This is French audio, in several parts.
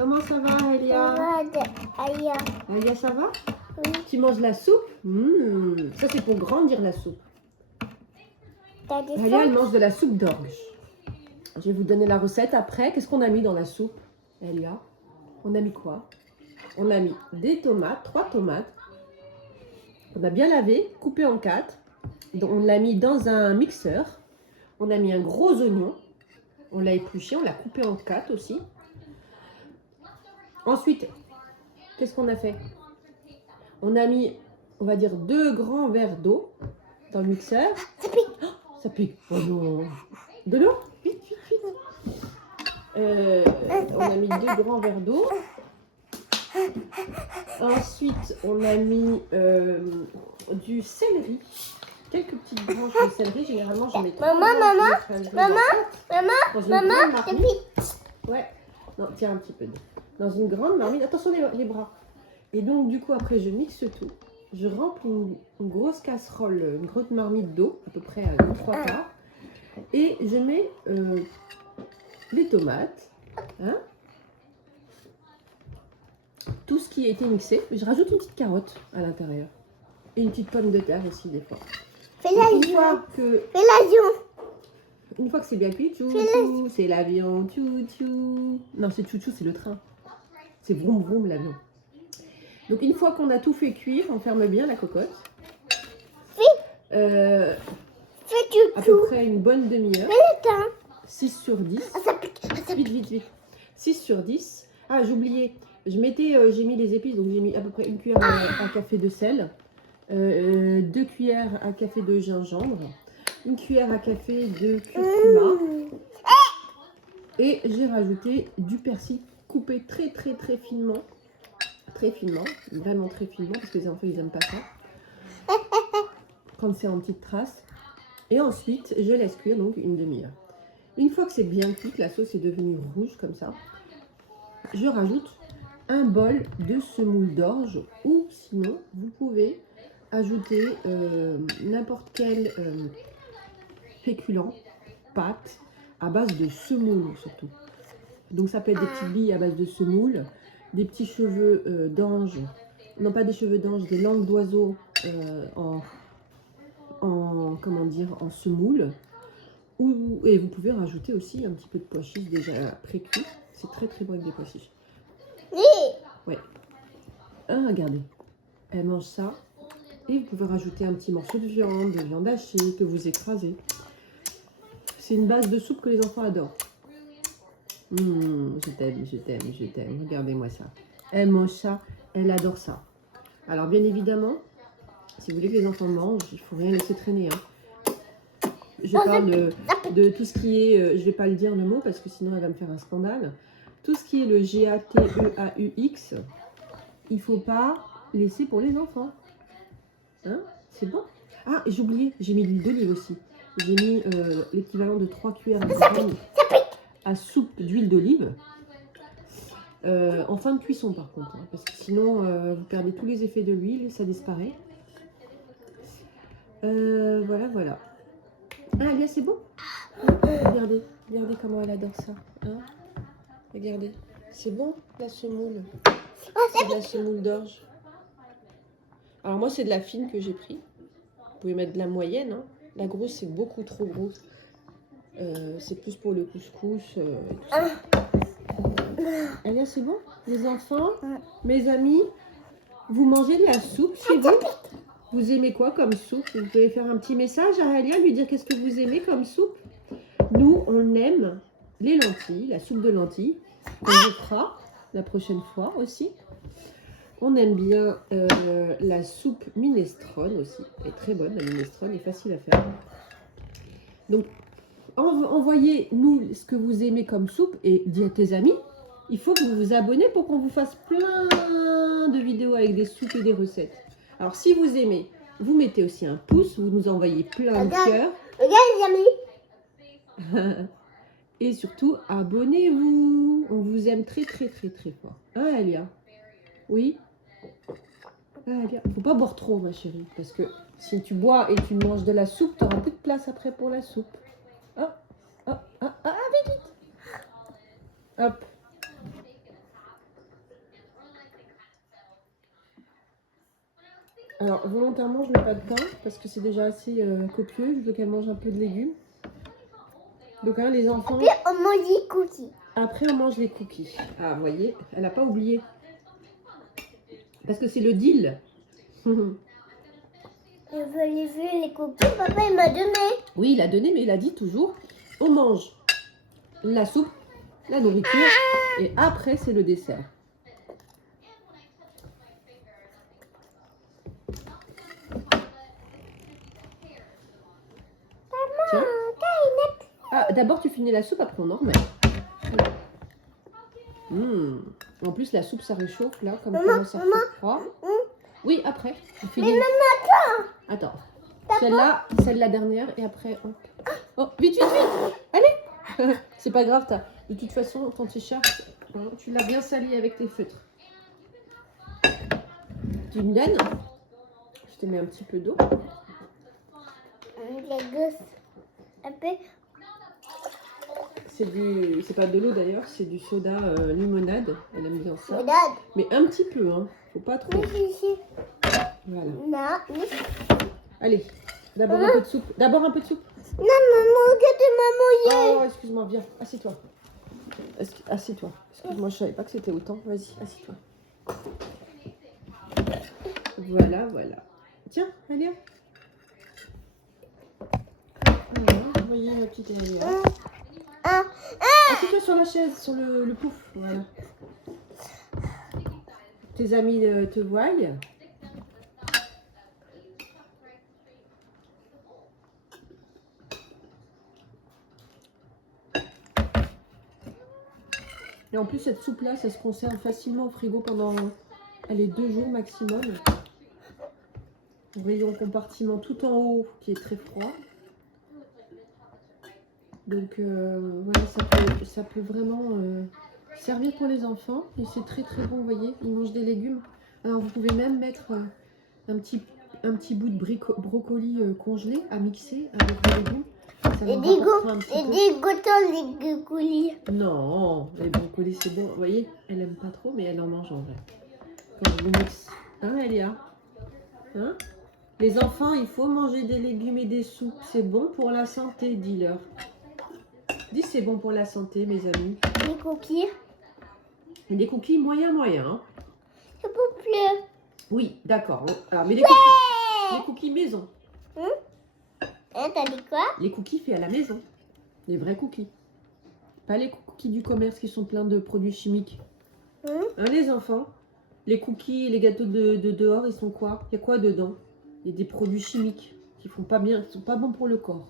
Comment ça va, Elia? Aïe. Elia, ça va? Oui. Tu manges la soupe? Ça, c'est pour grandir la soupe. T'as des Elia, elle formes? mange de la soupe d'orge. Je vais vous donner la recette après. Qu'est-ce qu'on a mis dans la soupe, Elia? On a mis quoi? On a mis des tomates, 3 tomates. On a bien lavé, coupé en 4. Donc, on l'a mis dans un mixeur. On a mis un gros oignon. On l'a épluché, on l'a coupé en 4 aussi. Ensuite, qu'est-ce qu'on a fait? On a mis, on va dire, 2 grands verres d'eau dans le mixeur. Ça pique. Oh, ça pique. Oh non. De l'eau? Vite, vite, vite. On a mis 2 grands verres d'eau. Ensuite, on a mis du céleri. Quelques petites branches de céleri. Généralement, je mets 3 branches. Maman, dans une grande marmite. Ouais. Non, tiens un petit peu. Dans une grande marmite. Attention les bras. Et donc, du coup, après, je mixe tout. Je remplis une grosse casserole, une grosse marmite d'eau, à peu près 3 quarts. Et je mets les tomates. Hein, tout ce qui a été mixé. Je rajoute une petite carotte à l'intérieur. Et une petite pomme de terre aussi, des fois. Fais l'avion. Fais l'avion. Une fois que c'est bien cuit, tchou-tchou, c'est l'avion, tchou-tchou. Non, c'est tchou-tchou, c'est le train. C'est vroom vroom l'avion. Donc une fois qu'on a tout fait cuire, on ferme bien la cocotte. Fais À peu près une bonne demi-heure. Fais le temps. 6 sur 10. Ah, ça pique. Ah, ça Vite, pique. vite, vite. 6 sur 10. Ah, j'oubliais. J'ai mis les épices, donc j'ai mis à peu près 1 cuillère à café de sel, 2 cuillères à café de gingembre, 1 cuillère à café de curcuma. Et j'ai rajouté du persil coupé très finement. Très finement, vraiment très finement, parce que les enfants ils n'aiment pas ça. Quand c'est en petites traces. Et ensuite, je laisse cuire donc une demi-heure. Une fois que c'est bien cuit, que la sauce est devenue rouge comme ça, je rajoute un bol de semoule d'orge, ou sinon vous pouvez ajouter n'importe quel féculent, pâte à base de semoule surtout. Donc ça peut être des petites billes à base de semoule, des petits cheveux d'ange, non pas des cheveux d'ange, des langues d'oiseau comment dire, en semoule. Et vous pouvez rajouter aussi un petit peu de pois chiches déjà pré-cuits. C'est très bon avec des pois chiches. Ouais. Ah, regardez, elle mange ça. Et vous pouvez rajouter un petit morceau de viande hachée que vous écrasez. C'est une base de soupe que les enfants adorent. Je t'aime. Regardez-moi ça. Elle mange ça, elle adore ça. Alors bien évidemment, si vous voulez que les enfants mangent, il ne faut rien laisser traîner. Hein. Je parle de tout ce qui est, je ne vais pas le dire le mot parce que sinon elle va me faire un scandale. Tout ce qui est le GATEAUX, il ne faut pas laisser pour les enfants. Hein? C'est bon. Ah, et j'ai oublié, j'ai mis de l'huile d'olive aussi. J'ai mis l'équivalent de 3 cuillères à soupe d'huile d'olive. En fin de cuisson par contre, hein, parce que sinon vous perdez tous les effets de l'huile, ça disparaît. Voilà. Ah, bien c'est bon. Regardez comment elle adore ça. Hein, regardez, c'est bon la semoule. C'est de la semoule d'orge. Alors moi c'est de la fine que j'ai pris. Vous pouvez mettre de la moyenne. Hein. La grosse c'est beaucoup trop gros. C'est plus pour le couscous. Et tout ça. Allez, c'est bon? Les enfants, mes amis, vous mangez de la soupe chez vous? Vous aimez quoi comme soupe? Vous pouvez faire un petit message à Alia, lui dire qu'est-ce que vous aimez comme soupe. Nous, on aime les lentilles, la soupe de lentilles. On le fera la prochaine fois aussi. On aime bien la soupe minestrone aussi. Elle est très bonne, la minestrone est facile à faire. Donc, envoyez-nous ce que vous aimez comme soupe et dis à tes amis. Il faut que vous vous abonnez pour qu'on vous fasse plein de vidéos avec des soupes et des recettes. Alors, si vous aimez, vous mettez aussi un pouce, vous nous envoyez plein de cœurs. Regarde les amis. Et surtout, abonnez-vous. On vous aime très fort. Hein, Elia? Oui? Ah, Elia, faut pas boire trop, ma chérie. Parce que si tu bois et tu manges de la soupe, tu n'auras plus de place après pour la soupe. Vite. Hop. Alors, volontairement, je mets pas de pain parce que c'est déjà assez copieux. Je veux qu'elle mange un peu de légumes. Donc, hein, les enfants... Puis on mange des cookies. Après, on mange les cookies. Ah, vous voyez, elle n'a pas oublié. Parce que c'est le deal. Je veux les cookies. Papa, il m'a donné. Oui, il a donné, mais il a dit toujours, on mange la soupe, la nourriture, et après, c'est le dessert. Tiens. Ah, d'abord, tu finis la soupe, après, on en remet. En plus, la soupe, ça réchauffe, là, comme commence à faire froid. Oui, après. Tu finis... Mais maman, attends. Celle-la dernière, et après... hop. Oh, vite, vite, vite. Allez. C'est pas grave, de toute façon, ton t-shirt, hein, tu l'as bien sali avec tes feutres. Tu me donnes? Je te mets un petit peu d'eau. un peu. C'est pas de l'eau d'ailleurs, c'est du soda limonade. Elle aime bien ça. Regarde. Mais un petit peu, hein. Faut pas trop. Ici. Voilà. Non. Allez, d'abord un peu de soupe. D'abord un peu de soupe. Non, maman, regarde maman. Oh, excuse-moi, viens, assieds-toi. Assieds-toi. Excuse-moi, je savais pas que c'était autant. Vas-y, assieds-toi. Voilà, voilà. Tiens, allez. Voilà, voyez ma petite Alia. Assieds-toi sur la chaise, sur le pouf. Voilà. Tes amis te voient. Et en plus, cette soupe-là, ça se conserve facilement au frigo pendant 2 jours maximum. Vous voyez le compartiment tout en haut qui est très froid. Donc voilà, ça peut vraiment servir pour les enfants. Et c'est très très bon, vous voyez, ils mangent des légumes. Alors vous pouvez même mettre un petit bout de brocoli congelé à mixer avec les légumes. Et des gâteaux, les coulis. Non, les brocolis c'est bon. Vous voyez, elle aime pas trop, mais elle en mange en vrai. Quand je vous mixe. Hein, Elia? Hein? Les enfants, il faut manger des légumes et des soupes. C'est bon pour la santé, dis-leur. Dis c'est bon pour la santé, mes amis. Les cookies. Des cookies moyen. Hein. S'il vous plaît. Oui, d'accord. Alors, mais les cookies maison. T'as dit quoi? Les cookies faits à la maison. Les vrais cookies. Pas les cookies du commerce qui sont pleins de produits chimiques. Hein, les enfants? Les cookies, les gâteaux de dehors, ils sont quoi? Il y a quoi dedans? Il y a des produits chimiques qui font pas bien, qui sont pas bons pour le corps.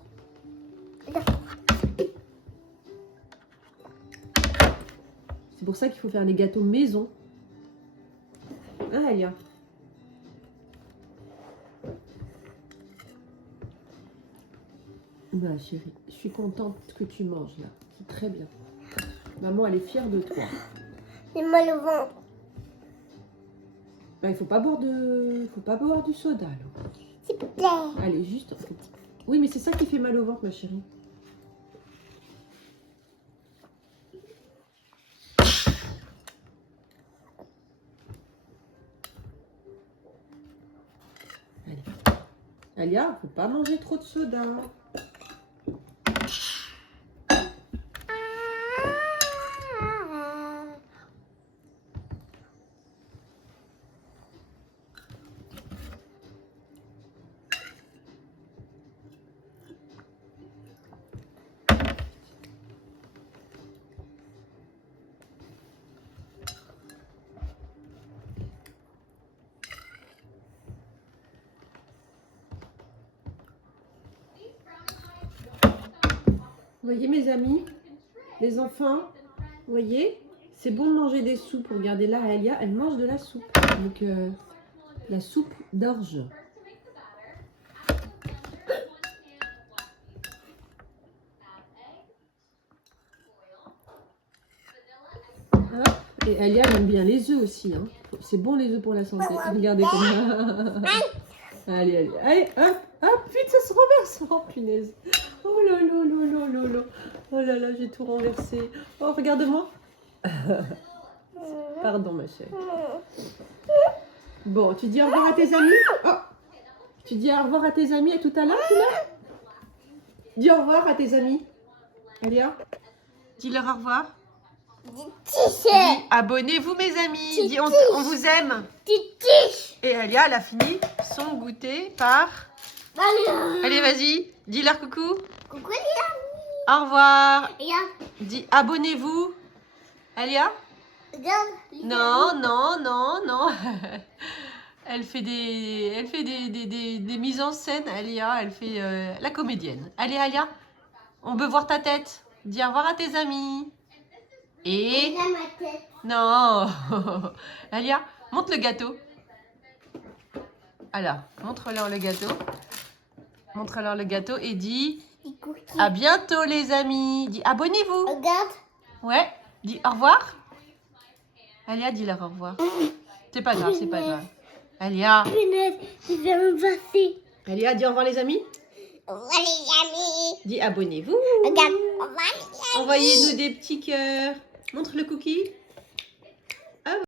C'est pour ça qu'il faut faire des gâteaux maison. Hein, Alia? Bah chérie, je suis contente que tu manges là. C'est très bien. Maman, elle est fière de toi. J'ai mal au ventre. Bah, il faut pas boire du soda là. S'il vous plaît. Allez, juste. Oui, mais c'est ça qui fait mal au ventre, ma chérie. Allez. Alia, faut pas manger trop de soda. Vous voyez mes amis, les enfants, vous voyez, c'est bon de manger des soupes. Regardez là, Elia, elle mange de la soupe. Donc la soupe d'orge. Et Elia, elle aime bien les œufs aussi. Hein. C'est bon les œufs pour la santé. Regardez comme ça. Allez, hop, vite, ça se renverse. Oh punaise. Oh là là là là là là. Oh là là, j'ai tout renversé. Oh, regarde-moi. Pardon, ma chérie. Bon, tu dis au revoir à tes amis? Oh. Tu dis au revoir à tes amis, à tout à l'heure, Tila. Dis au revoir à tes amis. Alia, dis-leur au revoir. Dis, abonnez-vous mes amis. Dis, on vous aime. Et Alia, elle a fini son goûter par... Allez, vas-y, dis-leur coucou. Coucou les amis. Au revoir. Regarde, Dis, abonnez-vous. Alia? regarde. Non, non, non, non. Elle fait des mises en scène, Alia. Elle fait la comédienne. Allez, Alia, on veut voir ta tête. Dis au revoir à tes amis. Et... Regarde ma tête. Non. Alia, montre le gâteau. Alors, montre-leur le gâteau. Montre-leur le gâteau et dis Des cookies. à bientôt les amis. Dis abonnez-vous. Regarde. Ouais. Dis au revoir. Alia, dis-leur au revoir. C'est pas grave, c'est pas grave. Alia. Punaise, je vais me passer. Alia, dis au revoir les amis. Au revoir les amis. Dis abonnez-vous. Regarde, au revoir les amis. Envoyez-nous des petits cœurs. Montre le cookie.